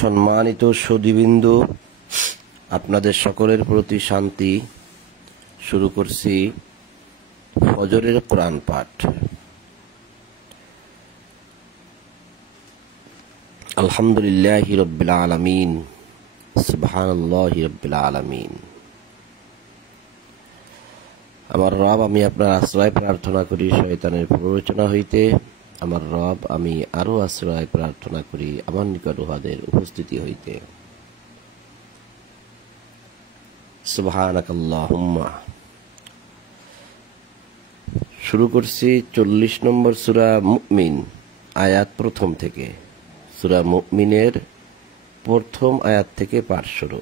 সম্মানিত সুধীবৃন্দু, আপনাদের সকলের প্রতি শান্তি। শুরু করছি ফজরের কোরআন পাঠ। আলহামদুলিল্লাহি রাব্বিল আলামিন, সুবহানাল্লাহি রাব্বিল আলামিন। আমার রব, আমি আপনার আশ্রয় প্রার্থনা করি শয়তানের প্ররোচনা হইতে। আমার রব, আমি আরো আশ্রয় প্রার্থনা করি আমার নিকট উহাদের উপস্থিতি হইতে। সুবহানাকাল্লাহুম্মা। শুরু করছি 40 নম্বর সূরা মুমিন, আয়াত প্রথম থেকে। সূরা মুমিনের প্রথম আয়াত থেকে পাঠ শুরু।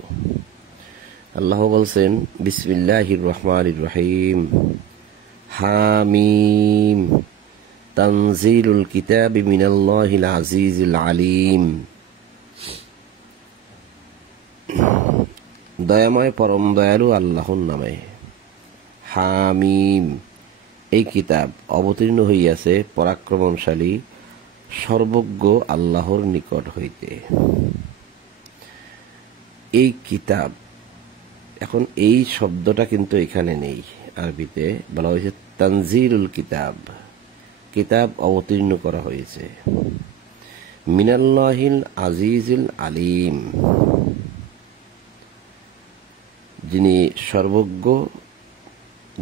আল্লাহ বলছেন, বিসমিল্লাহির রহমানির রহিম। হামিম, তানজিলুল কিতাবি মিনাল্লাহিল আজিজিল আলিম। দয়াময় পরম দয়ালু আল্লাহর নামে। হামিম, এই কিতাব অবতীর্ণ হইয়াছে পরাক্রমশালী সর্বজ্ঞ আল্লাহর নিকট হইতে। এই কিতাব, এখন এই শব্দটা কিন্তু এখানে নেই। আরবিতে বলা হয়েছে তানজিলুল কিতাব, কিতাব অবতীর্ণ করা হয়েছে। মিনাল্লাহিল আজিজিল আলিম, যিনি সর্বজ্ঞ,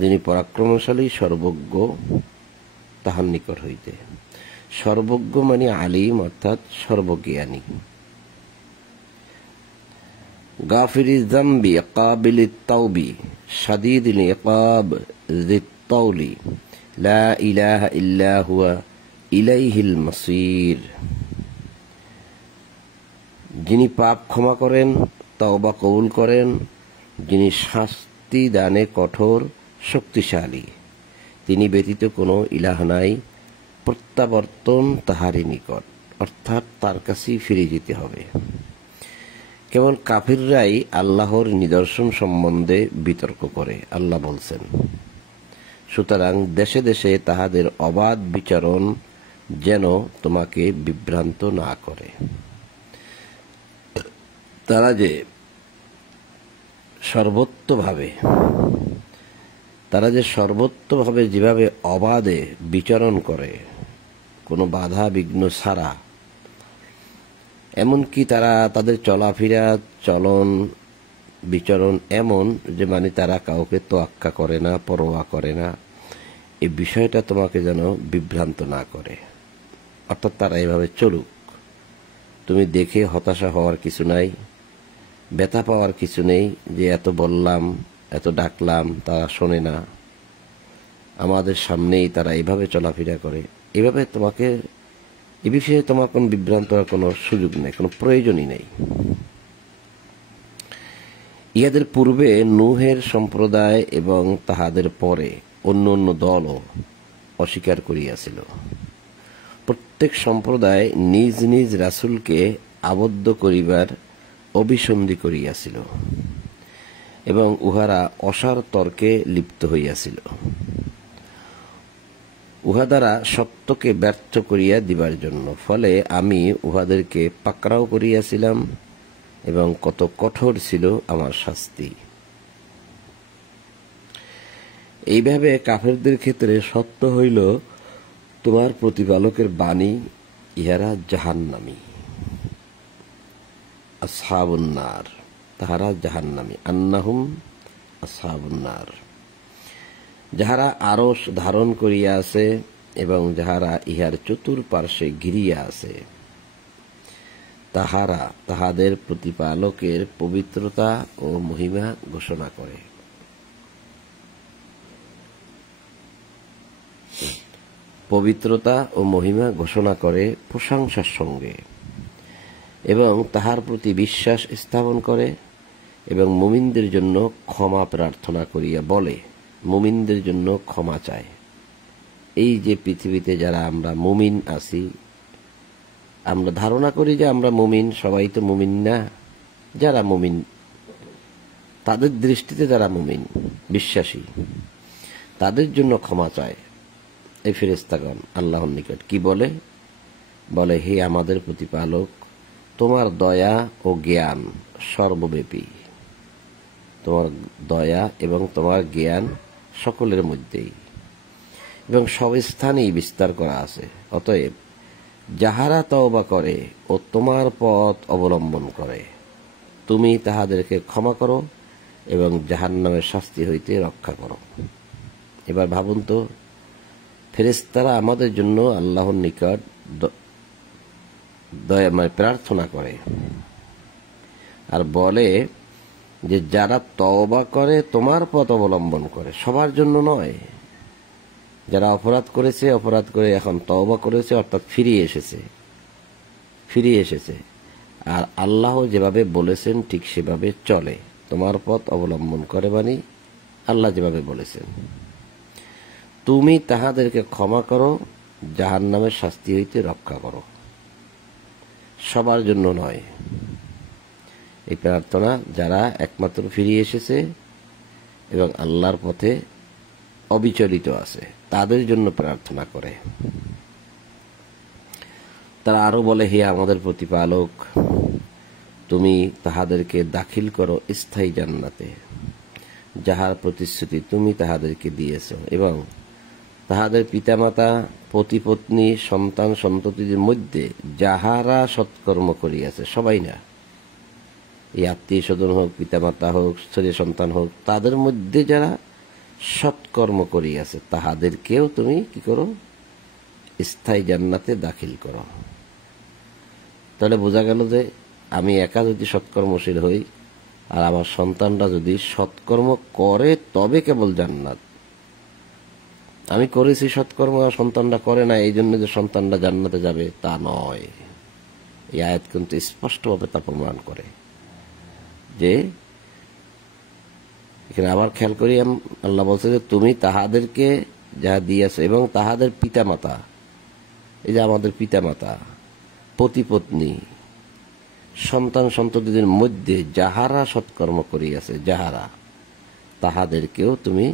যিনি পরাক্রমশালী সর্বজ্ঞ, তাহার নিকট হইতে। সর্বজ্ঞ মানে আলিম, অর্থাৎ সর্বজ্ঞানী। গাফিরিজ যামবি কাবিলিত তাওবি শাদীদিল ইকাব যিত তাওলি লা ইলাহা ইল্লা হুয়া ইলাইহিল মাসির। যিনি পাপ ক্ষমা করেন, তওবা কবুল করেন, যিনি শাস্তি দানে কঠোর শক্তিশালী, তিনি ব্যতীত কোনো ইলাহ নাই, প্রত্যাবর্তন তাহারই নিকট, অর্থাৎ তার কাছেই ফিরে যেতে হবে। কেবল কাফিররাই আল্লাহর নিদর্শন সম্বন্ধে বিতর্ক করে, আল্লাহ বলছেন। সুতরাং দেশে দেশে তাহাদের অবাধ বিচরণ যেন তোমাকে বিভ্রান্ত না করে। তারা যে সর্বত্রভাবে যেভাবে অবাধে বিচরণ করে, কোনো বাধা বিঘ্ন ছাড়া, এমনকি তারা তাদের চলাফেরা চলন বিচরণ এমন যে মানে তারা কাউকে তোয়াক্কা করে না, পরোয়া করে না, এই বিষয়টা তোমাকে যেন বিভ্রান্ত না করে। অর্থাৎ তারা এভাবে চলুক, তুমি দেখে হতাশা হওয়ার কিছু নাই, ব্যথা পাওয়ার কিছু নেই যে এত বললাম, এত ডাকলাম, তারা শোনে না, আমাদের সামনেই তারা এইভাবে চলাফেরা করে। এভাবে তোমাকে, এ বিষয়ে তোমার কোন বিভ্রান্ত হওয়ার কোনো সুযোগ নেই, কোনো প্রয়োজনই নেই। ইহাদের পূর্বে নূহের সম্প্রদায় এবং তাহাদের পরে অন্য অন্য দলও অস্বীকার করিয়াছিল। প্রত্যেক সম্প্রদায় নিজ নিজ রাসূলকে আবদ্ধ করিবার অভিসন্ধি করিয়াছিল এবং উহারা অসার তর্কে লিপ্ত হইয়াছিল। উহা দ্বারা সত্যকে ব্যর্থ করিয়া দিবার জন্য। ফলে আমি উহাদেরকে পাকড়াও করিয়াছিলাম এবং কত কঠোর ছিল আমার শাস্তি। এইভাবে কাফেরদের ক্ষেত্রে সত্য হইল তোমার প্রতিপালকের বাণী, ইহারা জাহান্নামী। আসহাবুন নার, তাহারা জাহান্নামী। আন্নাহুম আসহাবুন নার, যাহারা আরশ ধারণ করিয়া আছে এবং যাহারা ইহার চতুর্পার্শ্বে ঘিরিয়া আছে, তাহারা তাহাদের প্রতিপালকের পবিত্রতা ও মহিমা ঘোষণা করে। পবিত্রতা ও মহিমা ঘোষণা করে প্রশংসার সঙ্গে, এবং তাহার প্রতি বিশ্বাস স্থাপন করে এবং মুমিনদের জন্য ক্ষমা প্রার্থনা করিয়া বলে, মুমিনদের জন্য ক্ষমা চায়। এই যে পৃথিবীতে যারা আমরা মুমিন আছি, আমরা ধারণা করি যে আমরা মুমিন, সবাই তো মুমিন না। যারা মুমিন, তাদের দৃষ্টিতে যারা মুমিন বিশ্বাসী, তাদের জন্য ক্ষমা চায়। এই ফেরেশতাগণ আল্লাহর নিকট কি বলে? হে আমাদের প্রতিপালক, তোমার দয়া ও জ্ঞান সর্বব্যাপী। তোমার দয়া এবং তোমার জ্ঞান সকলের মধ্যেই এবং সব স্থানেই বিস্তার করা আছে। অতএব যাহারা তওবা করে ও তোমার পথ অবলম্বন করে, তুমি তাহাদেরকে ক্ষমা করো এবং জাহান্নামের শাস্তি হইতে রক্ষা করো। এবার ভাবুন তো, ফেরেশতারা আমাদের জন্য আল্লাহর নিকট দয়াময় প্রার্থনা করে আর বলে যে যারা তওবা করে তোমার পথ অবলম্বন করে, সবার জন্য নয়। যারা অপরাধ করেছে, অপরাধ করে এখন তওবা করেছে, অর্থাৎ ফিরিয়ে এসেছে আর আল্লাহ যেভাবে বলেছেন ঠিক সেভাবে চলে, তোমার পথ অবলম্বন করে, মানে আল্লাহ যেভাবে বলেছেন, তুমি তাহাদেরকে ক্ষমা করো, জাহান্নামের শাস্তি হইতে রক্ষা করো। সবার জন্য নয় এই প্রার্থনা, যারা একমাত্র ফিরিয়ে এসেছে এবং আল্লাহর পথে অবিচলিত আছে তাদের জন্য প্রার্থনা করে। তারা আরো বলে, হে আমাদের প্রতিপালক, তুমি তাহাদেরকে দাখিল করো স্থায়ী জান্নাতে, যাহার প্রতিশ্রুতি তুমি তাহাদেরকে দিয়েছ, এবং তাহাদের পিতামাতা, পতিপত্নী, সন্তান সন্ততিদের মধ্যে যাহারা সৎকর্ম করিয়াছে, সবাই না, এই আত্মীয় স্বজন হোক, পিতামাতা হোক, ছেলে সন্তান হোক, তাদের মধ্যে যারা সৎকর্ম করিয়াছে তাহাদেরকেও তুমি কি করো, স্থায়ী জান্নাতে দাখিল করো। তাহলে বোঝা গেল যে আমি একা যদি সৎকর্মশীল হই আর আমার সন্তানরা যদি সৎকর্ম করে তবে কেবল জান্নাত। আমি করেছি সৎকর্ম আর সন্তানরা করে না, এই জন্য যে সন্তানরা জান্নাতে যাবে তা নয়। এই আয়াত কিন্তু স্পষ্টভাবে তা প্রমাণ করে। যে এখানে আবার খেয়াল করি, আল্লাহ বলছে যে তুমি তাহাদেরকে যাহা দিয়েছ এবং তাহাদের পিতামাতা, এই যে আমাদের পিতামাতা, পতিপত্নী, সন্তান সন্ততিদের মধ্যে যাহারা সৎকর্ম করিয়াছে, যাহারা, তাহাদেরকেও তুমি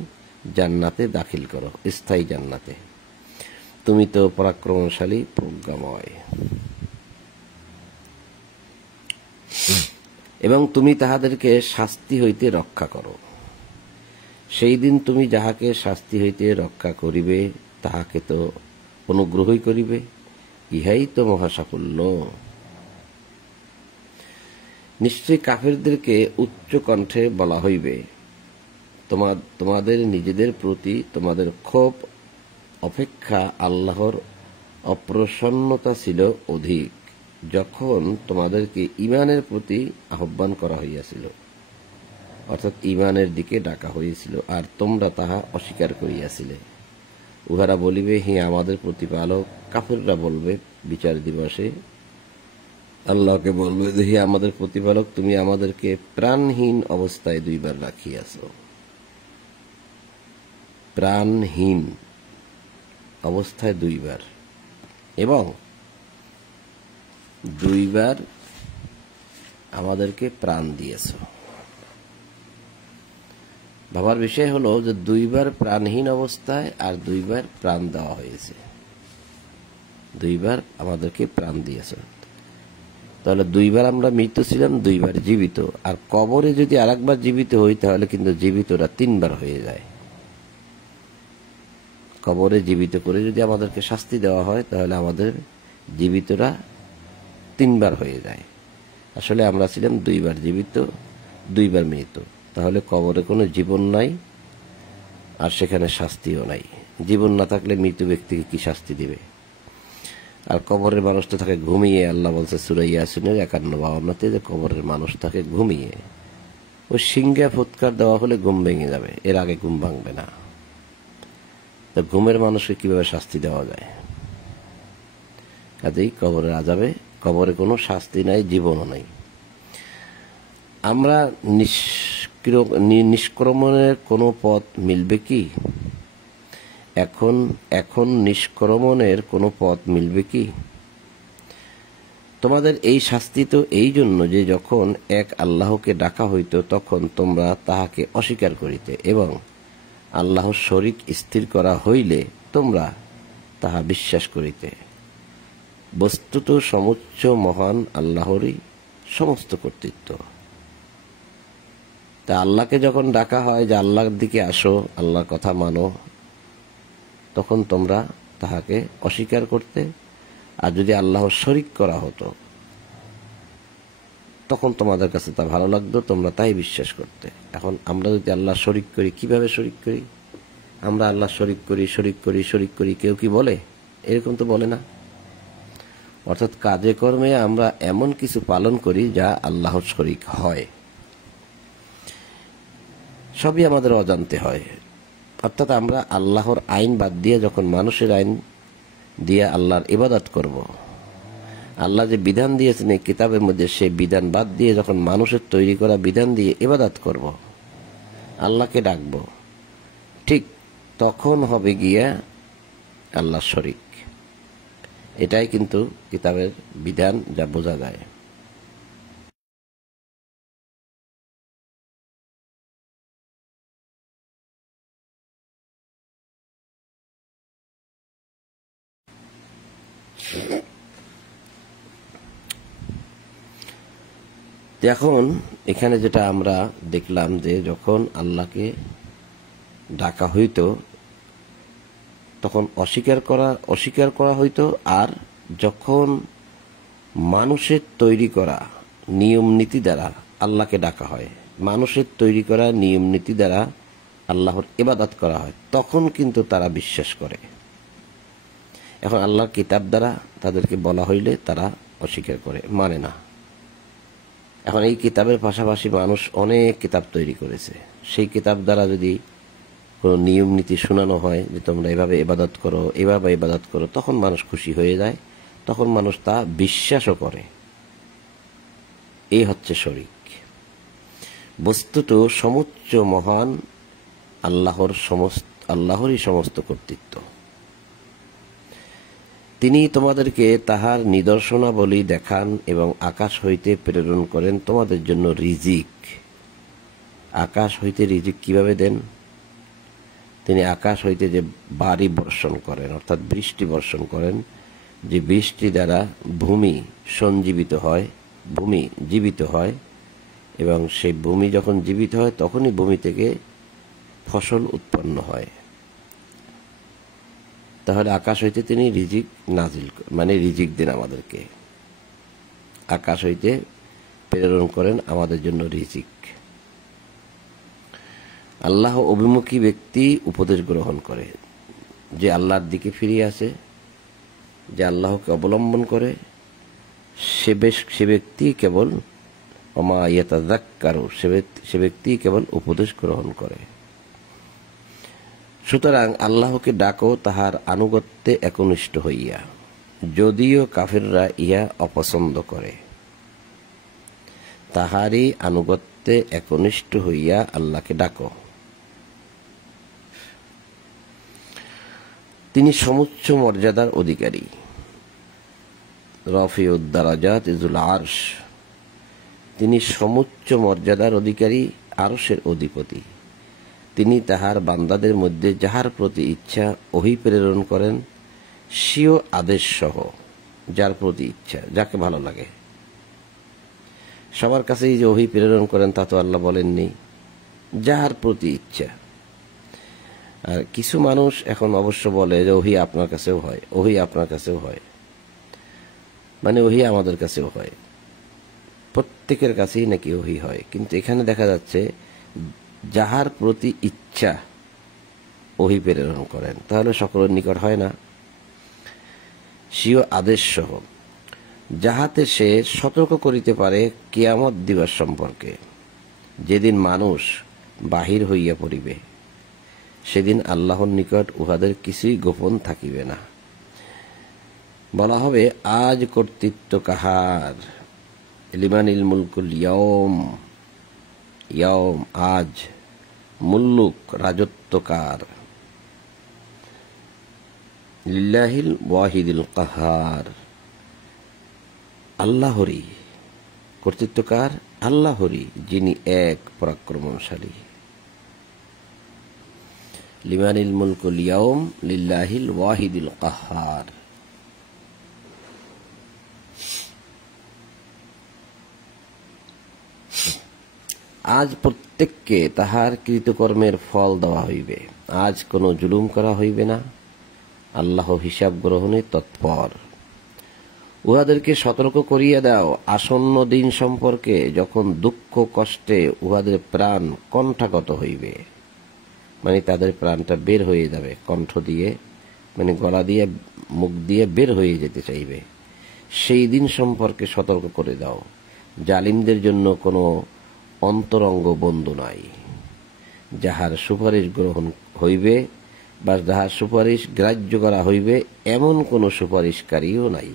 জান্নাতে দাখিল করো, স্থায়ী জান্নাতে। তুমি তো পরাক্রমশালী, প্রজ্ঞাময়। এবং তুমি তাহাদেরকে শাস্তি হইতে রক্ষা করো। সেই দিন তুমি যাহাকে শাস্তি হইতে রক্ষা করিবে তাহাকে তো অনুগ্রহই করিবে, ইহাই তো মহাসাফল্য। নিশ্চয় কাফেরদেরকে উচ্চ কণ্ঠে বলা হইবে, তোমাদের নিজেদের প্রতি তোমাদের ক্ষোভ অপেক্ষা আল্লাহর অপ্রসন্নতা ছিল অধিক, যখন তোমাদেরকে ঈমানের প্রতি আহ্বান করা হইয়াছিল, অর্থাৎ ঈমানের দিকে ডাকা হইয়াছিল, আর তোমরা তাহা অস্বীকার করিয়াছিলে। উহারা বলিবে, হে আমাদের প্রতিপালক। কাফেররা বলবে বিচার দিবসে, আল্লাহকে বলবে, হে আমাদের প্রতিপালক, তুমি আমাদেরকে প্রাণহীন অবস্থায় দুইবার রাখিয়াছ। প্রাণহীন অবস্থায় দুইবার, এবং দুইবার আমাদেরকে প্রাণ দিয়েছ। ভাবার বিষয় হলো যে দুইবার প্রাণহীন অবস্থায় আর দুইবার প্রাণ দেওয়া হয়েছে, দুইবার আমাদেরকে প্রাণ দিয়েছ। তাহলে দুইবার আমরা মৃত ছিলাম, দুইবার জীবিত। আর কবরে যদি আরেকবার জীবিত হই তাহলে কিন্তু জীবিতরা তিনবার হয়ে যায়। কবরে জীবিত করে যদি আমাদেরকে শাস্তি দেওয়া হয় তাহলে আমাদের জীবিতরা তিনবার হয়ে যায়। আসলে আমরা ছিলাম দুইবার জীবিত, দুইবার মৃত। তাহলে কবরে কোনো জীবন নাই আর সেখানে শাস্তিও নাই। জীবন না থাকলে মৃত ব্যক্তিকে কি শাস্তি দিবে? আর কবরের মানুষ তো থাকে ঘুমিয়ে। আল্লাহ বলছে সূরা ইয়াসিনের 51-52-তে যে কবরের মানুষ থাকে ঘুমিয়ে। ওই সিংহা ফুৎকার দেওয়া হলে ঘুম ভেঙে যাবে, এর আগে ঘুম ভাঙবে না। তো ঘুমের মানুষকে কিভাবে শাস্তি দেওয়া যায়? কাজেই কবরের আযাবে, কবরে কোনো শাস্তি নাই, জীবনও নাই। আমরা নিষ্ক্রমণের কোনো পথ মিলবে কি? এখন নিষ্ক্রমণের কোনো পথ মিলবে কি? তোমাদের এই শাস্তি তো এই জন্য যে যখন এক আল্লাহকে ডাকা হইত তখন তোমরা তাহাকে অস্বীকার করিতে, এবং আল্লাহর শরীক স্থির করা হইলে তোমরা তাহা বিশ্বাস করিতে। বস্তুত সমুচ্চ মহান আল্লাহরই সমস্ত কর্তৃত্ব। তা আল্লাহকে যখন ডাকা হয় যে আল্লাহর দিকে আসো, আল্লাহর কথা মানো, তখন তোমরা তাহাকে অস্বীকার করতে। আর যদি আল্লাহর শরীক করা হতো তখন তোমাদের কাছে তা ভালো লাগতো, তোমরা তাই বিশ্বাস করতে। এখন আমরা যদি আল্লাহ শরীক করি, কিভাবে শরীক করি? আমরা আল্লাহ শরীক করি, শরীক করি, শরীক করি, কেউ কি বলে? এরকম তো বলে না। অর্থাৎ কাজে কর্মে আমরা এমন কিছু পালন করি যা আল্লাহর শরীক হয়, সবই আমাদের অজান্তে হয়। অর্থাৎ আমরা আল্লাহর আইন বাদ দিয়ে যখন মানুষের আইন দিয়ে আল্লাহর ইবাদত করব, আল্লাহ যে বিধান দিয়েছেন এই কিতাবের মধ্যে, সেই বিধান বাদ দিয়ে যখন মানুষের তৈরি করা বিধান দিয়ে ইবাদত করব, আল্লাহকে ডাকব, ঠিক তখন হবে গিয়া আল্লাহ শরীক। এটাই কিন্তু কিতাবের বিধান, যা বোঝা যায়। এখন এখানে যেটা আমরা দেখলাম যে যখন আল্লাহকে ডাকা হইতো তখন অস্বীকার করা হইতো। আর যখন মানুষের তৈরি করা নিয়ম নীতি দ্বারা আল্লাহকে ডাকা হয়, মানুষের তৈরি করা নিয়ম নীতি দ্বারা আল্লাহর ইবাদত করা হয়, তখন কিন্তু তারা বিশ্বাস করে। এখন আল্লাহর কিতাব দ্বারা তাদেরকে বলা হইলে তারা অস্বীকার করে, মানে না। এখন এই কিতাবের পাশাপাশি মানুষ অনেক কিতাব তৈরি করেছে। সেই কিতাব দ্বারা যদি কোনো নিয়ম নীতি শোনানো হয় যে তোমরা এভাবে ইবাদত করো, এভাবে ইবাদত করো, তখন মানুষ খুশি হয়ে যায়, তখন মানুষ তা বিশ্বাসও করে। এই হচ্ছে শরীক। বস্তুত সমুচ্চ মহান আল্লাহরই সমস্ত কর্তৃত্ব। তিনি তোমাদেরকে তাহার নিদর্শনাবলী দেখান এবং আকাশ হইতে প্রেরণ করেন তোমাদের জন্য রিজিক। আকাশ হইতে রিজিক কিভাবে দেন? তিনি আকাশ হইতে যে বাড়ি বর্ষণ করেন, অর্থাৎ বৃষ্টি বর্ষণ করেন, যে বৃষ্টি দ্বারা ভূমি সঞ্জীবিত হয়, ভূমি জীবিত হয়, এবং সেই ভূমি যখন জীবিত হয় তখনই ভূমি থেকে ফসল উৎপন্ন হয়। তাহলে আকাশ হইতে তিনি রিজিক নাজিল, মানে রিজিক দেন আমাদেরকে। আকাশ হইতে প্রেরণ করেন আমাদের জন্য রিজিক। আল্লাহ অভিমুখী ব্যক্তি উপদেশ গ্রহণ করে, যে আল্লাহর দিকে ফিরিয়ে আসে, যে আল্লাহকে অবলম্বন করে, সে ব্যক্তি কেবল ওমা ইয়াতাযাক্কারু, সে ব্যক্তি কেবল উপদেশ গ্রহণ করে। সুতরাং আল্লাহকে ডাকো তাহার আনুগত্যে একনিষ্ঠ হইয়া, যদিও কাফিররা ইহা অপছন্দ করে। তাহারই আনুগত্যে একনিষ্ঠ হইয়া আল্লাহকে ডাকো। তিনি সমুচ্চ মর্যাদার অধিকারী, রফিউদ দারাজাত ইজুল আরশ। তিনি সমুচ্চ মর্যাদার অধিকারী, আরশের অধিপতি। তিনি তাহার বান্দাদের মধ্যে যাহার প্রতি ইচ্ছা ওহী প্রেরণ করেন, স্বীয় আদেশ সহ, যার প্রতি ইচ্ছা, যাকে ভালো লাগে। সবার কাছেই যে ওহী প্রেরণ করেন তা তো আল্লাহ বলেননি, যাহার প্রতি ইচ্ছা। আর কিছু মানুষ এখন অবশ্য বলে যে ওহী আপনার কাছেও হয়, ওহী আপনার কাছেও হয়, মানে ওহী আমাদের কাছেও হয়, প্রত্যেকের কাছেই নাকি ওহী হয়। কিন্তু এখানে দেখা যাচ্ছে যাহার প্রতি ইচ্ছা ওহী প্রেরণ করেন, তাহলে সকলের নিকট হয় না। স্বীয় আদেশ সহ, যাহাতে সে সতর্ক করিতে পারে কিয়ামত দিবস সম্পর্কে, যেদিন মানুষ বাহির হইয়া পড়িবে, সেদিন আল্লাহর নিকট উহাদের কিছুই গোপন থাকিবে না। বলা হবে, আজ কর্তৃত্ব কাহার? লিমানিল মুলকুল ইয়াউম, ইয়াউম আজ, মুল্লুক রাজত্ব কার? লিল্লাহিল ওয়াহিদিল কাহার, আল্লাহরই কর্তৃত্ব কার? আল্লাহরই, যিনি এক পরাক্রমশালী। লিমানিল মুলকুল ইয়াউম লিল্লাহিল ওয়াহিদিল কাহার। আজ প্রত্যেককে তাহার কৃতকর্মের ফল দেওয়া হইবে। আজ কোনো জুলুম করা হইবে না। আল্লাহ হিসাব গ্রহণে তৎপর। উহাদেরকে সতর্ক করিয়া দাও আসন্ন দিন সম্পর্কে, যখন দুঃখ কষ্টে উহাদের প্রাণ কণ্ঠাগত হইবে, মানে তাদের প্রাণটা বের হয়ে যাবে, কণ্ঠ দিয়ে মানে গলা দিয়ে মুখ দিয়ে বের হয়ে যেতে চাইবে। সেই দিন সম্পর্কে সতর্ক করে দাও। জালিমদের জন্য কোনো অন্তরঙ্গ বন্ধু নাই, যাহার সুপারিশ গ্রহণ হইবে বা যাহার সুপারিশ গ্রাহ্য করা হইবে এমন কোনো সুপারিশকারীও নাই।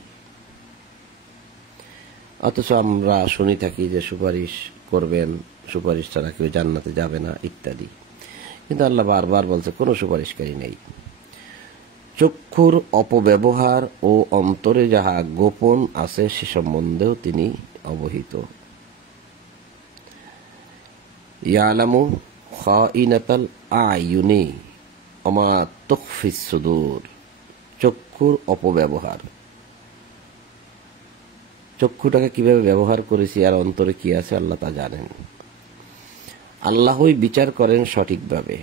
অথচ আমরা শুনি থাকি যে সুপারিশ করবেন, সুপারিশ ছাড়া কেউ জান্নাতে যাবে না ইত্যাদি, কিন্তু আল্লাহ বারবার বলছে কোনো সুপারিশকারী নেই। চক্ষুর অপব্যবহার ও অন্তরে যাহা গোপন আছে সে সম্বন্ধেও তিনি অবহিত। ইয়ালামু খাইনাতাল আয়ুনি ওমা তুখফিস সুদূর। চক্ষুর অপব্যবহার, চক্ষুটাকে কিভাবে ব্যবহার করেছি আর অন্তরে কি আছে আল্লাহ তা জানেন। আল্লাহই বিচার করেন সঠিকভাবে।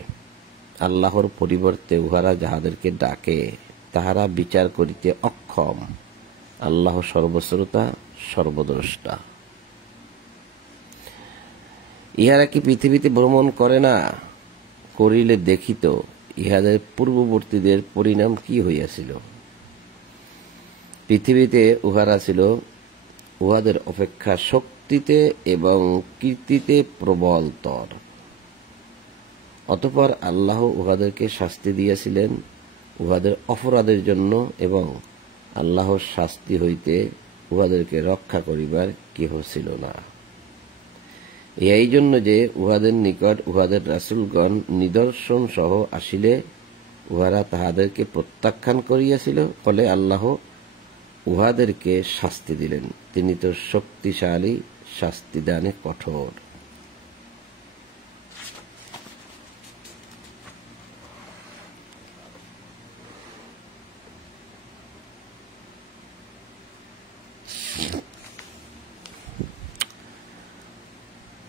আল্লাহর পরিবর্তে উহারা যাহাদেরকে ডাকে তাহারা বিচার করিতে অক্ষম। আল্লাহ সর্বশ্রোতা সর্বদ্রষ্টা। ইহারা কি পৃথিবীতে ভ্রমণ করে না? করিলে দেখিত ইহাদের পূর্ববর্তীদের পরিণাম কি হইয়াছিল। পৃথিবীতে উহারা ছিল উহাদের অপেক্ষা শক্তিতে এবং কীর্তিতে প্রবলতর। অতঃপর আল্লাহ উহাদেরকে শাস্তি দিয়েছিলেন উহাদের অপরাধের জন্য, এবং আল্লাহর শাস্তি হইতে উহাদেরকে রক্ষা করিবার কেহ ছিল না। এই জন্য যে উহাদের নিকট উহাদের রাসূলগণ নিদর্শন সহ আসিলে উহারা তাহাদেরকে প্রত্যাখ্যান করিয়াছিল, ফলে আল্লাহ উহাদেরকে শাস্তি দিলেন। তিনি তো শক্তিশালী, শাস্তিদানে কঠোর।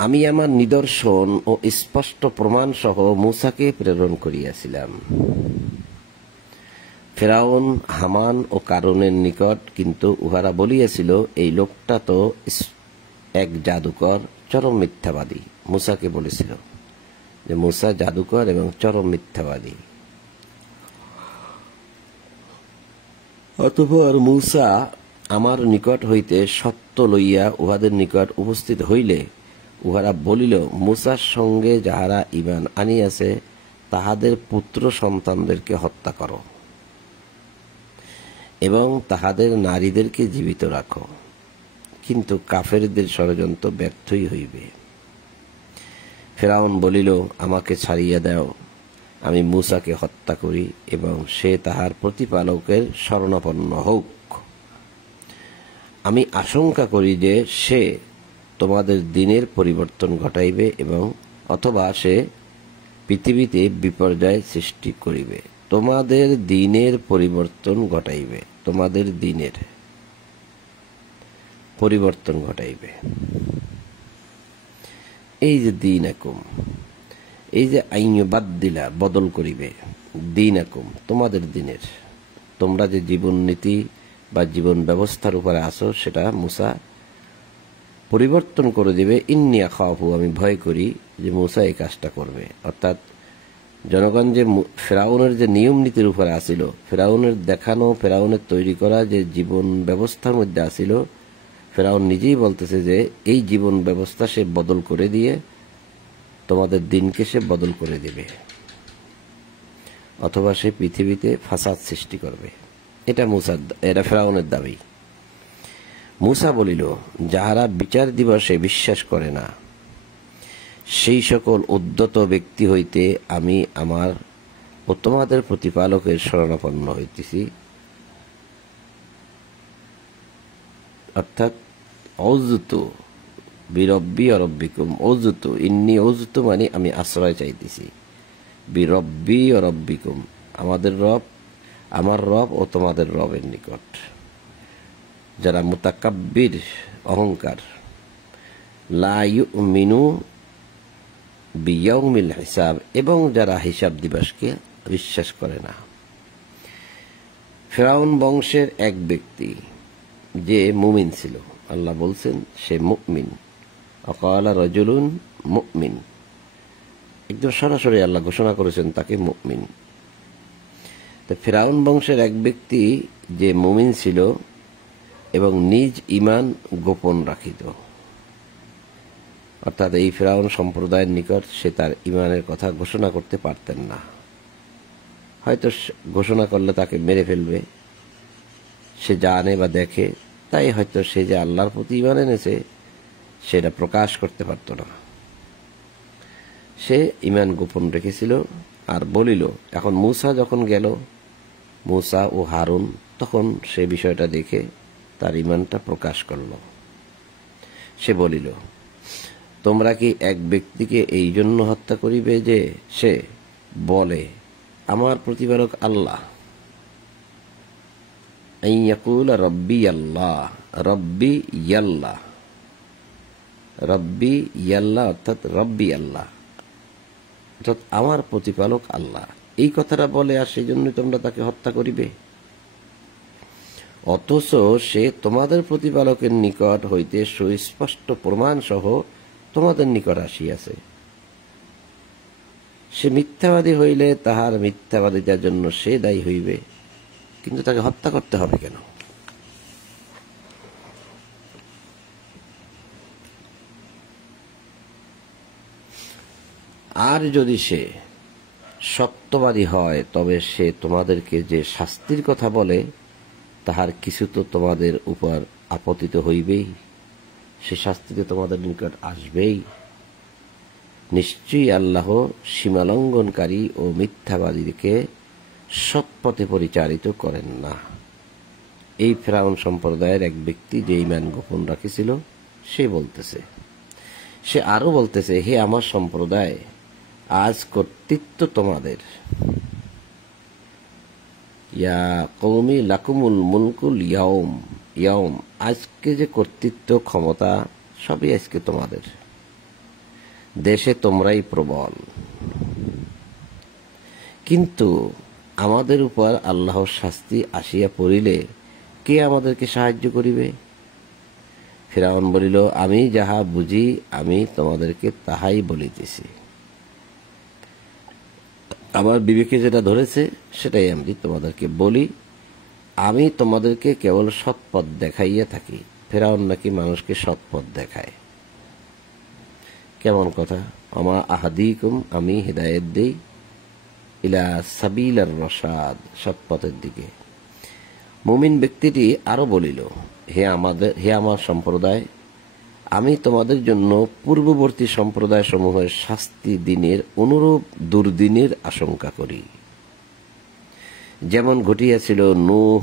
আমি আমার নিদর্শন ও স্পষ্ট প্রমাণ সহ মূসাকে প্রেরণ করিয়াছিলাম ফিরআউন, হামান ও কারুনের নিকট, কিন্তু উহারা বলিয়াছিল, এই লোকটা তো এক জাদুকর, চরম মিথ্যাবাদী। মূসাকে বলেছিল যে মূসা জাদুকর এবং চরম মিথ্যাবাদী। অতঃপর মূসা আমার নিকট হইতে সত্য লইয়া উহাদের নিকট উপস্থিত হইলে উহারা বলিল, মূসার সঙ্গে যাহারা ঈমান আনিয়াছে তাহাদের পুত্র সন্তানদেরকে হত্যা করো এবং তাহাদের নারীদেরকে জীবিত রাখো, কিন্তু কাফেরদের ষড়যন্ত্র ব্যর্থই হইবে। ফিরআউন বলিল, আমাকে ছাড়িয়া দাও, আমি মূসাকে হত্যা করি এবং সে তাহার প্রতিপালকের শরণাপন্ন হোক। আমি আশঙ্কা করি যে সে তোমাদের দিনের পরিবর্তন ঘটাইবে এবং অথবা সে পৃথিবীতে বিপর্যয় সৃষ্টি করিবে। তোমাদের দিনের পরিবর্তন ঘটাইবে, তোমাদের দিনের পরিবর্তন ঘটাইবে। এই যে দিন আকুম, এই যে আইন বাদ দিলা, বদল করিবে, দিন আকুম তোমাদের দিনের, তোমরা যে জীবন নীতি বা জীবন ব্যবস্থার উপরে আসো সেটা মূসা পরিবর্তন করে দিবে। ইন্নী আখাফু, আমি ভয় করি যে মূসা এই কাজটা করবে। অর্থাৎ জনগণ যে ফেরাউনের যে নিয়ম নীতির উপরে আসিল, ফেরাউনের দেখানো, ফেরাউনের তৈরি করা যে জীবন ব্যবস্থার মধ্যে আসিল, ফেরাউন নিজেই বলতেছে যে এই জীবন ব্যবস্থা সে বদল করে দিয়ে তোমাদের দিনকে সে বদল করে দিবে, অথবা সে পৃথিবীতে ফাসাদ সৃষ্টি করবে। এটা ফেরাউনের দাবি। মূসা বলিল, যাহারা বিচার দিবসে বিশ্বাস করে না সেই সকল উদ্যত ব্যক্তি হইতে আমি আমার ও তোমাদের প্রতিপালকের শরণাপন্ন হইতেছি। অর্থাৎ অযুতু বিরব্বি অরব্বিকুম, অযুতু ইন্নি অযুতু মানে আমি আশ্রয় চাইতেছি, বিরব্বি অরব্বিকুম আমাদের রব, আমার রব ও তোমাদের রবের নিকট। যারা মুতাকাব্বির অহংকার, লা ইউমিনু বিয়াউমিল হিসাব, এবং যারা হিসাব দিবসকে বিশ্বাস করে না। ফিরআউন বংশের এক ব্যক্তি যে মুমিন ছিল, আল্লাহ বলছেন সে মুমিন। অকালা রাজুলুন মুমিন, একদম সরাসরি আল্লাহ ঘোষণা করেছেন তাকে মুমিন। তো ফিরআউন বংশের এক ব্যক্তি যে মুমিন ছিল এবং নিজ ঈমান গোপন রাখিত, অর্থাৎ এই ফিরআউন সম্প্রদায়ের নিকট সে তার ঈমানের কথা ঘোষণা করতে পারতেন না। হয়তো ঘোষণা করলে তাকে মেরে ফেলবে, সে জানে বা দেখে, তাই হয়তো সে যে আল্লাহর প্রতি ঈমান এনেছে সেটা প্রকাশ করতে পারত না। সে ঈমান গোপন রেখেছিল আর বলিল। এখন মূসা যখন গেল, মূসা ও হারুন, তখন সে বিষয়টা দেখে তার ঈমানটা প্রকাশ করল। সে বলিল, তোমরা কি এক ব্যক্তিকে এই জন্য হত্যা করিবে যে সে বলে আমার প্রতিপালক আল্লাহ? ইয়াকুল রব্বি আল্লাহ, রব্বি ইয়াল্লাহ, রব্বি ইয়াল্লাহ অর্থাৎ রব্বি আল্লাহ, অর্থাৎ আমার প্রতিপালক আল্লাহ, এই কথাটা বলে, আর সেই জন্য তোমরা তাকে হত্যা করিবে। অথচ সে তোমাদের প্রতিপালকের নিকট হইতে সুস্পষ্ট প্রমাণ সহ তোমাদের নিকট আসিয়াছে। সে মিথ্যাবাদী হইলে তাহার মিথ্যাবাদিতার জন্য সে দায়ী হইবে, কিন্তু তাকে হত্যা করতে হবে কেন? আর যদি সে সত্যবাদী হয়, তবে সে তোমাদেরকে যে শাস্তির কথা বলে তাহার কিছু তো তোমাদের উপর আপতিত হইবেই, সে শাস্তিতে তোমাদের নিকট আসবেই। নিশ্চয়ই আল্লাহ সীমালঙ্ঘনকারী ও মিথ্যাবাদীকে সৎপথে পরিচালিত করেন না। এই ফিরআউন সম্প্রদায়ের এক ব্যক্তি যে ঈমান গোপন রাখিছিল সে বলতেছে, সে আরো বলতেছে, হে আমার সম্প্রদায়, আজ কর্তৃত্ব তোমাদের। ইয়া কওমি লাকুমুল মুলকুল ইয়াউম, ইয়াউম, আজকে যে কর্তৃত্ব ক্ষমতা সবই আজকে তোমাদের, দেশে তোমরাই প্রবল। কিন্তু আমাদের উপর আল্লাহর শাস্তি আসিয়া পড়িলে কে আমাদেরকে সাহায্য করিবে? ফিরআউন বলিল, আমি যাহা বুঝি আমি তোমাদেরকে তাহাই বলিতেছি। আমার বিবেকে যেটা ধরেছে সেটাই আমি তোমাদেরকে বলি। আমি তোমাদেরকে কেবল সৎপথ দেখাইয়া থাকি। ফিরআউন নাকি মানুষকে সৎপথ দেখায়। কেমন কথা? আমা আহাদিকুম, আমি হিদায়াত দেই, ইলা সাবিলার রশাদ, সৎপথের দিকে। মুমিন ব্যক্তিটি আরো বলিল, হে আমার সম্প্রদায়, আমি তোমাদের জন্য পূর্ববর্তী সম্প্রদায় সমূহের শাস্তি দিনের অনুরূপ দুর্দিনের আশঙ্কা করি, যেমন ঘটিয়াছিল নূহ,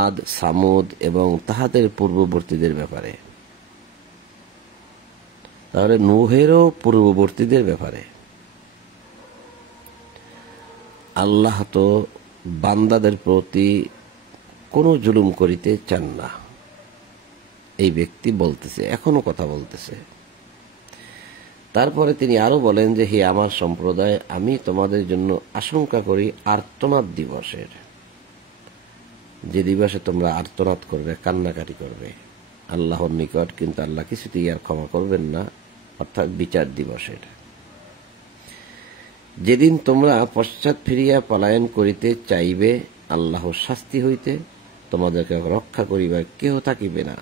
আদ, সামুদ এবং তাহাদের পূর্ববর্তীদের ব্যাপারে। তাহলে নূহেরও পূর্ববর্তীদের ব্যাপারে আল্লাহ তো বান্দাদের প্রতি কোনো জুলুম করিতে চান না। এই ব্যক্তি বলতেছে, এখনো কথা বলতেছে। তারপরে তিনি আরো বলেন যে, হে আমার সম্প্রদায়, আমি তোমাদের জন্য আশঙ্কা করি আর্তনাদ দিবসের, যে দিবসে তোমরা আর্তনাদ করবে, কান্নাকাটি করবে আল্লাহর নিকট, কিন্তু আল্লাহ কিছুতেই আর ক্ষমা করবেন না, অর্থাৎ বিচার দিবসের। যেদিন তোমরা পশ্চাৎ ফিরিয়া পলায়ন করিতে চাইবে আল্লাহর শাস্তি হইতে, তোমাদেরকে রক্ষা করিবার কেহ থাকিবে না।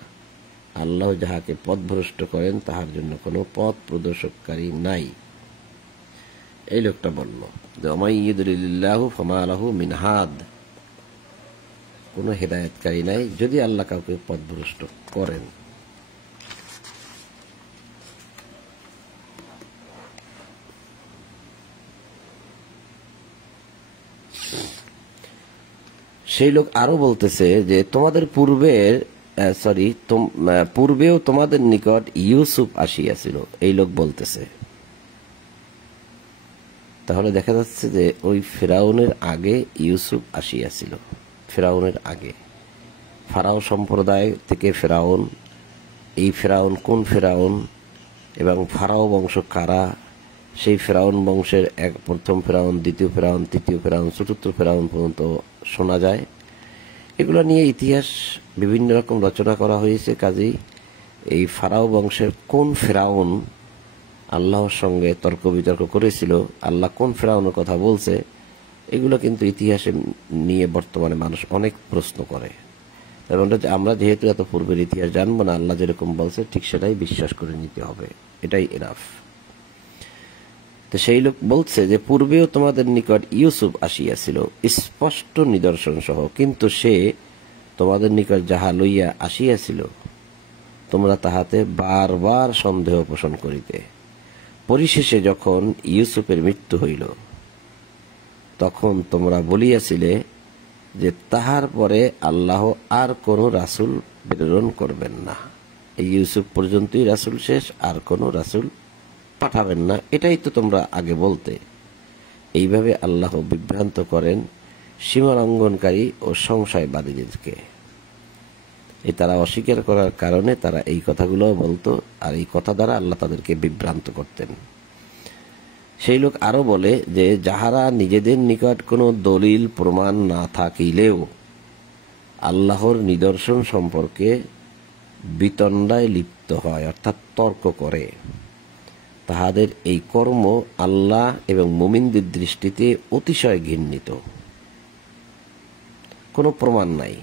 আল্লাহ যাহাকে পথভ্রষ্ট করেন তাহার জন্য কোনো পথ প্রদর্শককারী নাই। এই লোকটা বলল যে, ওমাই ইয়ুদলিল্লাহু ফামা লাহু মিন হাদ, কোনো হেদায়েতকারী নাই যদি আল্লাহ কাউকে পথভ্রষ্ট করেন। সেই লোক আরো বলতেছে যে, তোমাদের পূর্বেও তোমাদের নিকট ইউসুফ আসিয়াছিল। এই লোক বলতেছে, তাহলে দেখা যাচ্ছে যে ওই ফিরআউনের আগে ইউসুফ আসিয়াছিল। ফিরআউনের আগে ফারাও সম্প্রদায় থেকে ফিরআউন, এই ফিরআউন কোন ফিরআউন এবং ফারাও বংশ কারা, সেই ফেরাউন বংশের প্রথম ফেরাউন, দ্বিতীয় ফেরাউন, তৃতীয় ফেরাউন, চতুর্থ ফেরাউন পর্যন্ত শোনা যায়। এগুলো নিয়ে ইতিহাস বিভিন্ন রকম রচনা করা হয়েছে। কাজেই এই ফারাও বংশের কোন ফেরাউন আল্লাহর সঙ্গে তর্ক বিতর্ক করেছিল, আল্লাহ কোন ফেরাউনের কথা বলছে, এগুলো কিন্তু ইতিহাসে নিয়ে বর্তমানে মানুষ অনেক প্রশ্ন করে। এবং আমরা যেহেতু এত পূর্বের ইতিহাস জানবো না, আল্লাহ যেরকম বলছে ঠিক সেটাই বিশ্বাস করে নিতে হবে, এটাই এনাফ। তো সেই লোক বলছে যে পূর্বেও তোমাদের নিকট ইউসুফ আসিয়াছিল স্পষ্ট নিদর্শন সহ, কিন্তু সে তোমাদের নিকট যাহা লইয়া আসিয়াছিল তোমরা তাহাতে বারবার সন্দেহ পোষণ করিতে। পরিশেষে যখন ইউসুফের মৃত্যু হইল তখন তোমরা বলিয়াছিলে যে তাহার পরে আল্লাহ আর কোনো রাসূল প্রেরণ করবেন না, এই ইউসুফ পর্যন্তই রাসূল শেষ, আর কোনো রাসূল পাঠাবেন না, এটাই তো তোমরা আগে বলতে। এইভাবে আল্লাহ বিভ্রান্ত করেন সীমালঙ্ঘনকারী ও সংশয়বাদীদেরকে। এই তারা অস্বীকার করার কারণে তারা এই কথাগুলো বলতো, আর এই কথা দ্বারা আল্লাহ তাদেরকে বিভ্রান্ত করতেন। সেই লোক আরো বলে যে যাহারা নিজেদের নিকট কোনো দলিল প্রমাণ না থাকিলেও আল্লাহর নিদর্শন সম্পর্কে বিতণ্ডায় লিপ্ত হয়, অর্থাৎ তর্ক করে, তাহাদের এই কর্ম আল্লাহ এবং মুমিনদের দৃষ্টিতে অতিশয় ঘৃণিত। কোনো প্রমাণ নাই।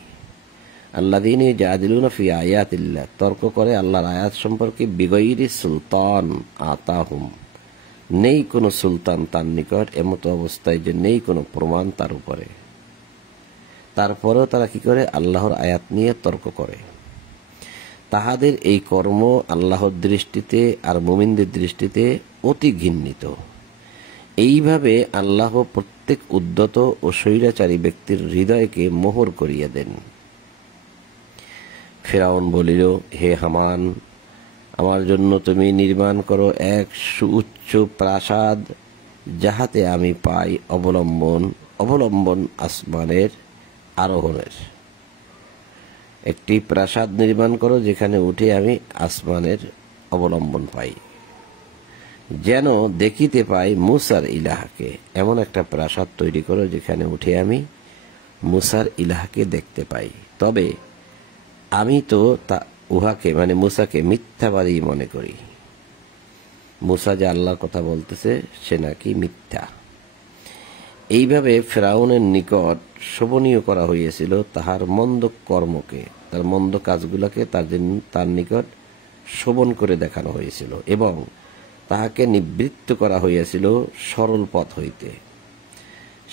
আল্লাযীনা ইয়াজাদিলুনা ফি আয়াতিল্লাহ, তর্ক করে আল্লাহর আয়াত সম্পর্কে, বিগৈরি সুলতান আতাহুম, নেই কোনো সুলতান তার নিকট, এমতো অবস্থায় যে নেই কোনো প্রমাণ তার উপরে, তারপরেও তারা কি করে আল্লাহর আয়াত নিয়ে তর্ক করে। তাহাদের এই কর্ম আল্লাহর দৃষ্টিতে আর মুমিনদের দৃষ্টিতে অতি ঘৃণিত। এইভাবে আল্লাহ প্রত্যেক উদ্যত ও স্বৈরাচারী ব্যক্তির হৃদয়কে মোহর করিয়া দেন। ফিরআউন বলিল, হে হামান, আমার জন্য তুমি নির্মাণ করো এক সুউচ্চ প্রাসাদ, যাহাতে আমি পাই অবলম্বন আসমানের আরোহণের। একটি প্রাসাদ নির্মাণ করো যেখানে উঠে আমি আসমানের অবলম্বন পাই, যেন দেখিতে পাই মুসার ইলাহাকে। এমন একটা প্রাসাদ তৈরি করো যেখানে উঠে আমি মুসার ইলাহাকে দেখতে পাই। তবে আমি তো উহাকে মানে মুসাকে মিথ্যাবাদী মনে করি। মুসা যে আল্লাহর কথা বলতেছে সে নাকি মিথ্যা। এইভাবে ফেরাউনের নিকট শোভনীয় করা হইয়াছিল তাহার মন্দ কর্মকে, তার মন্দ কাজগুলোকে তার নিকট শোভন করে দেখানো হয়েছিল, এবং তাহাকে নিবৃত্ত করা হইয়াছিল সরল পথ হইতে।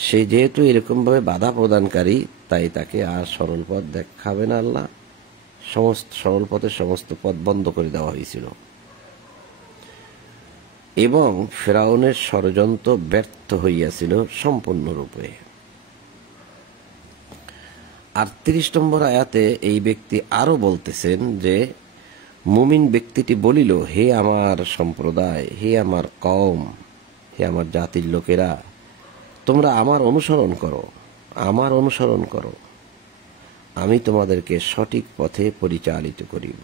সে যেহেতু এরকমভাবে বাধা প্রদানকারী, তাই তাকে আর সরল পথ দেখাবে না আল্লাহ, সমস্ত সরল পথের সমস্ত পথ বন্ধ করে দেওয়া হয়েছিল। এবং ফেরাউনের ষড়যন্ত্র ব্যর্থ হইয়াছিল সম্পূর্ণরূপে। ৩৮ নম্বর আয়াতে এই ব্যক্তি আরো বলতেছেন যে মুমিন ব্যক্তিটি বলিল, হে আমার সম্প্রদায়, হে আমার কওম, হে আমার জাতির লোকেরা, তোমরা আমার অনুসরণ করো, আমি তোমাদেরকে সঠিক পথে পরিচালিত করিব।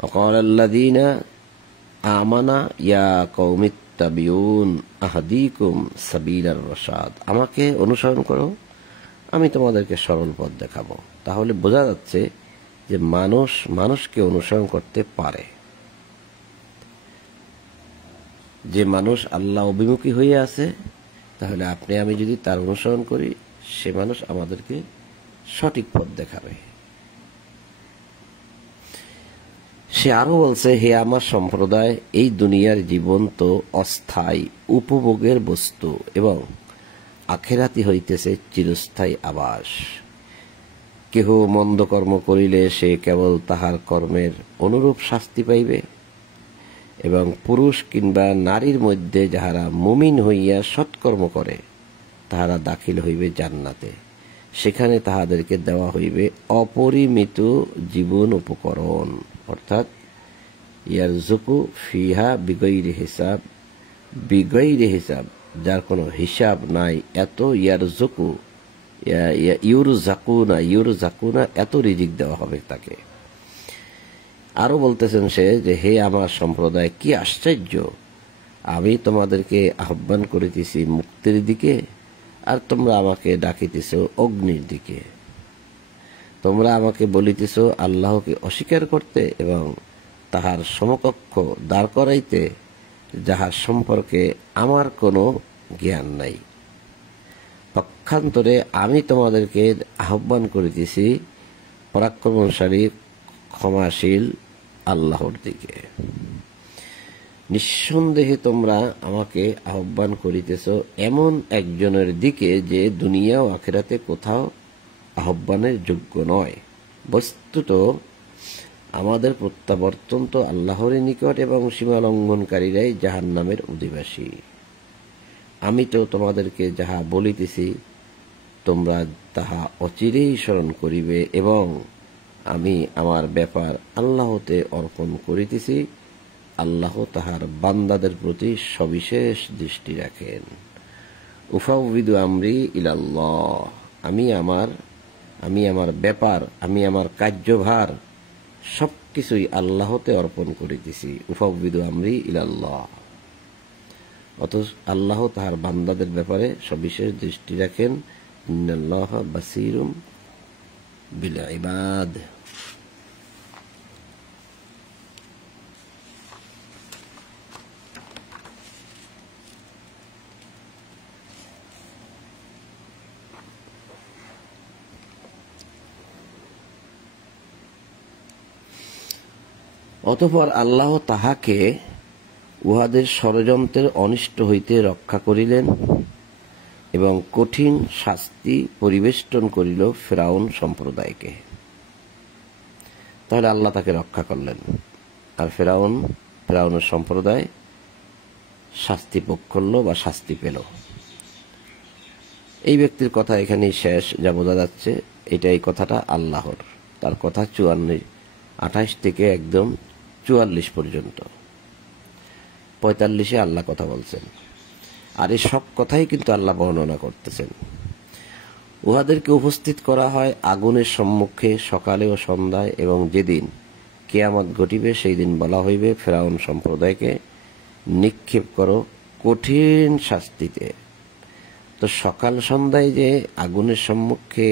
ওয়াকালাল্লাযীনা আমানা ইয়া কওমিত্তাবিউন আহদিকুম সাবিলার রাশাদ, আমাকে অনুসরণ করো, আমি তোমাদেরকে সরল পথ দেখাবো। তাহলে বোঝা যাচ্ছে যে মানুষকে অনুসরণ করতে পারে। যে মানুষ আল্লাহ অভিমুখী হয়ে আছে, তাহলে আপনি আমি যদি তার অনুসরণ করি, সে মানুষ আমাদেরকে সঠিক পথ দেখাবে। সে আরো বলছে, হে আমার সম্প্রদায়, এই দুনিয়ার জীবন তো অস্থায়ী উপভোগের বস্তু, এবং আখিরাতি হইতেছে চিরস্থায়ী আবাস। কেহ মন্দ কর্ম করিলে সে কেবল তাহার কর্মের অনুরূপ শাস্তি পাইবে, এবং পুরুষ কিংবা নারীর মধ্যে যাহারা মুমিন হইয়া সৎকর্ম করে তাহারা দাখিল হইবে জান্নাতে, সেখানে তাহাদেরকে দেওয়া হইবে অপরিমিত জীবন উপকরণ, অর্থাৎ ইয়ারযুকু ফিহা বিগৈরি হিসাব, যার কোনো হিসাব নাই, এত ইউরজাকুনা এত রিজিক দেওয়া হবে তাকে। আরো বলতেছেন সে যে হে আমার সম্প্রদায়, কি আশ্চর্য, আমি তোমাদেরকে আহ্বান করিতেছি মুক্তির দিকে, আর তোমরা আমাকে ডাকিতেছ অগ্নির দিকে। তোমরা আমাকে বলিতেছ আল্লাহকে অস্বীকার করতে এবং তাহার সমকক্ষ দাঁড় করাইতে, যাহার সম্পর্কে আমার কোনো জ্ঞান নাই। পক্ষান্তরে আমি তোমাদেরকে আহ্বান করিতেছি পরাক্রমশালী ক্ষমাশীল আল্লাহর দিকে। নিঃসন্দেহে তোমরা আমাকে আহ্বান করিতেছ এমন একজনের দিকে যে দুনিয়া ও আখিরাতে কোথাও আহ্বানের যোগ্য নয়। বস্তুত আমাদের প্রত্যাবর্তন তো আল্লাহরই নিকট এবং সীমা লঙ্ঘনকারীরাই জাহান্নামের অধিবাসী। আমি তো তোমাদেরকে যাহা বলিতেছি তোমরা তাহা অচিরেই স্মরণ করিবে, এবং আমি আমার ব্যাপার আল্লাহতে অর্পণ করিতেছি। আল্লাহ তাহার বান্দাদের প্রতি সবিশেষ দৃষ্টি রাখেন। উফাউযিদু আমরি ইলাল্লাহ, আমি আমার ব্যাপার, আমি আমার কার্যভার সবকিছুই আল্লাহতে অর্পণ করিতেছি। উফাউযিদু আমরি ইলাল্লাহ, অথচ আল্লাহ তাহার বান্দাদের ব্যাপারে সবিশেষ দৃষ্টি রাখেন। ইন্নাল্লাহ বাসীরুম বিল ইবাদ। অতঃপর আল্লাহ তাহাকে উহাদের ষড়যন্ত্রের অনিষ্ট হইতে রক্ষা করিলেন এবং কঠিন শাস্তি পরিবেষ্টন করিল ফিরআউন সম্প্রদায়কে। তাহলে আল্লাহ তাকে রক্ষা করলেন, আর ফিরআউনের সম্প্রদায় শাস্তি ভোগ করল বা শাস্তি পেল। এই ব্যক্তির কথা এখানেই শেষ, যা বোঝা যাচ্ছে এই কথাটা আল্লাহর। তার কথা 28 থেকে একদম 44 পর্যন্ত। 45-এ আল্লাহ কথা বলছেন, আর এই সব কথাই কিন্তু আল্লাহ বর্ণনা করতেছেন। উহাদেরকে উপস্থিত করা হয় আগুনের সম্মুখে সকালে ও সন্ধ্যায়, এবং যেদিন কিয়ামত ঘটিবে সেই দিন বলা হইবে ফিরআউন সম্প্রদায়কে নিক্ষেপ করো কঠিন শাস্তিতে। তো সকাল সন্ধ্যায় যে আগুনের সম্মুখে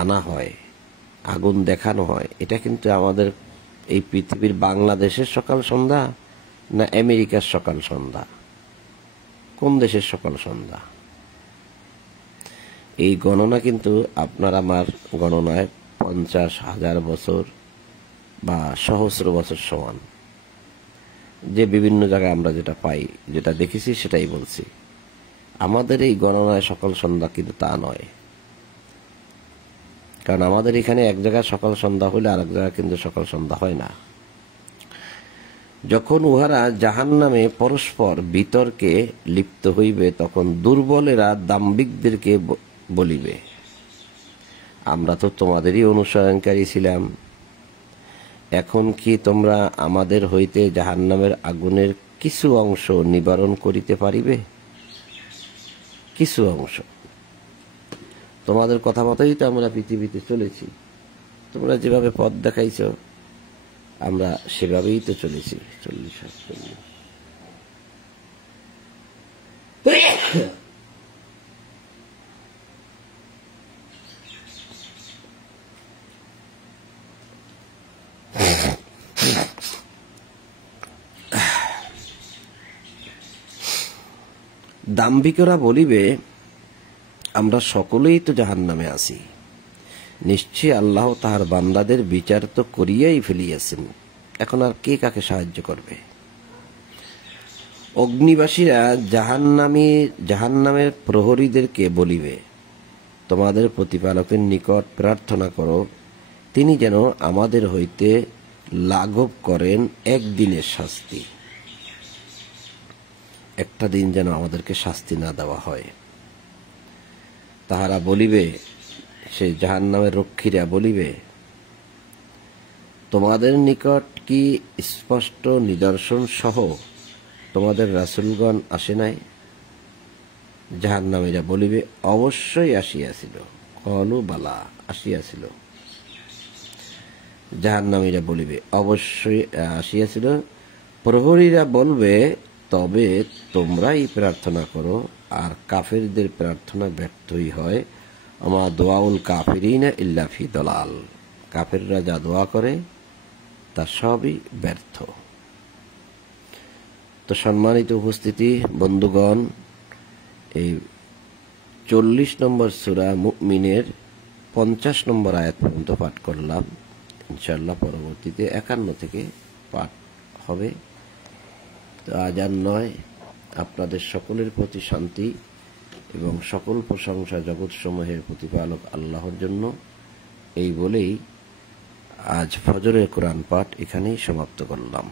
আনা হয়, আগুন দেখানো হয়, এটা কিন্তু আমাদের এই পৃথিবীর বাংলাদেশের সকাল সন্ধ্যা না আমেরিকার সকাল সন্ধ্যা? কোন দেশের সকাল সন্ধ্যা? এই গণনা কিন্তু আপনার আমার গণনায় 50,000 বছর বা সহস্র বছর সমান। যে বিভিন্ন জায়গায় আমরা যেটা পাই, যেটা দেখেছি সেটাই বলছি। আমাদের এই গণনায় সকাল সন্ধ্যা কিন্তু তা নয়, কারণ আমাদের এখানে এক জায়গায় সকাল সন্ধ্যা হইলে আরেক জায়গায় কিন্তু সকাল সন্ধ্যা হয় না। যখন উহারা জাহান্নামে পরস্পর বিতর্কে লিপ্ত হইবে, তখন দুর্বলেরা দাম্ভিকদেরকে বলিবে, আমরা তো তোমাদেরই অনুসরণকারী ছিলাম। এখন কি তোমরা আমাদের হইতে জাহান্নামের আগুনের কিছু অংশ নিবারণ করিতে পারিবে? কিছু অংশ। তোমাদের কথা মতোই তো আমরা পৃথিবীতে চলেছি। তোমরা যেভাবে পথ দেখাইছ আমরা সেভাবেই তো চলেছি। 40-48 দাম্ভিকরা বলিবে, আমরা সকলেই তো জাহান্নামে আছি। নিশ্চয় আল্লাহ তাহার বান্দাদের বিচার তো করিয়াই ফেলিয়াছেন, এখন আর কে কাকে সাহায্য করবে? অগ্নিবাসীরা জাহান্নামের প্রহরীদেরকে বলিবে, তোমাদের প্রতিপালকের নিকট প্রার্থনা করো, তিনি যেন আমাদের হইতে লাঘব করেন একদিনের শাস্তি। একটা দিন যেন আমাদেরকে শাস্তি না দেওয়া হয়। তাহারা বলিবে, সে জাহান্নামের রক্ষীরা বলিবে, তোমাদের নিকট কি স্পষ্ট নিদর্শন সহ তোমাদের রাসূলগণ আসে নাই? জাহান্নামীরা বলিবে, অবশ্যই আসিয়াছিল। কলু বালা, আসিয়াছিল। জাহান্নামীরা বলিবে, অবশ্যই আসিয়াছিল। প্রহরীরা বলবে, তবে তোমরাই প্রার্থনা করো, আর কাফেরদের প্রার্থনা ব্যর্থই হয়। আমা দোয়াউল কাফিরিনা ইল্লা ফি দলাল, কাফেররা যা দোয়া করে তা সবই ব্যর্থ। তো সম্মানিত উপস্থিতি বন্ধুগণ, এই 40 নম্বর সূরা মুমিনের 50 নম্বর আয়াত পর্যন্ত পাঠ করলাম। ইনশাআল্লাহ পরবর্তীতে 51 থেকে পাঠ হবে। তো আজ আর নয়, আপনাদের সকলের প্রতি শান্তি এবং সকল প্রশংসা জগৎসমূহের প্রতিপালক আল্লাহর জন্য। এই বলেই আজ ফজরের কোরআন পাঠ এখানেই সমাপ্ত করলাম।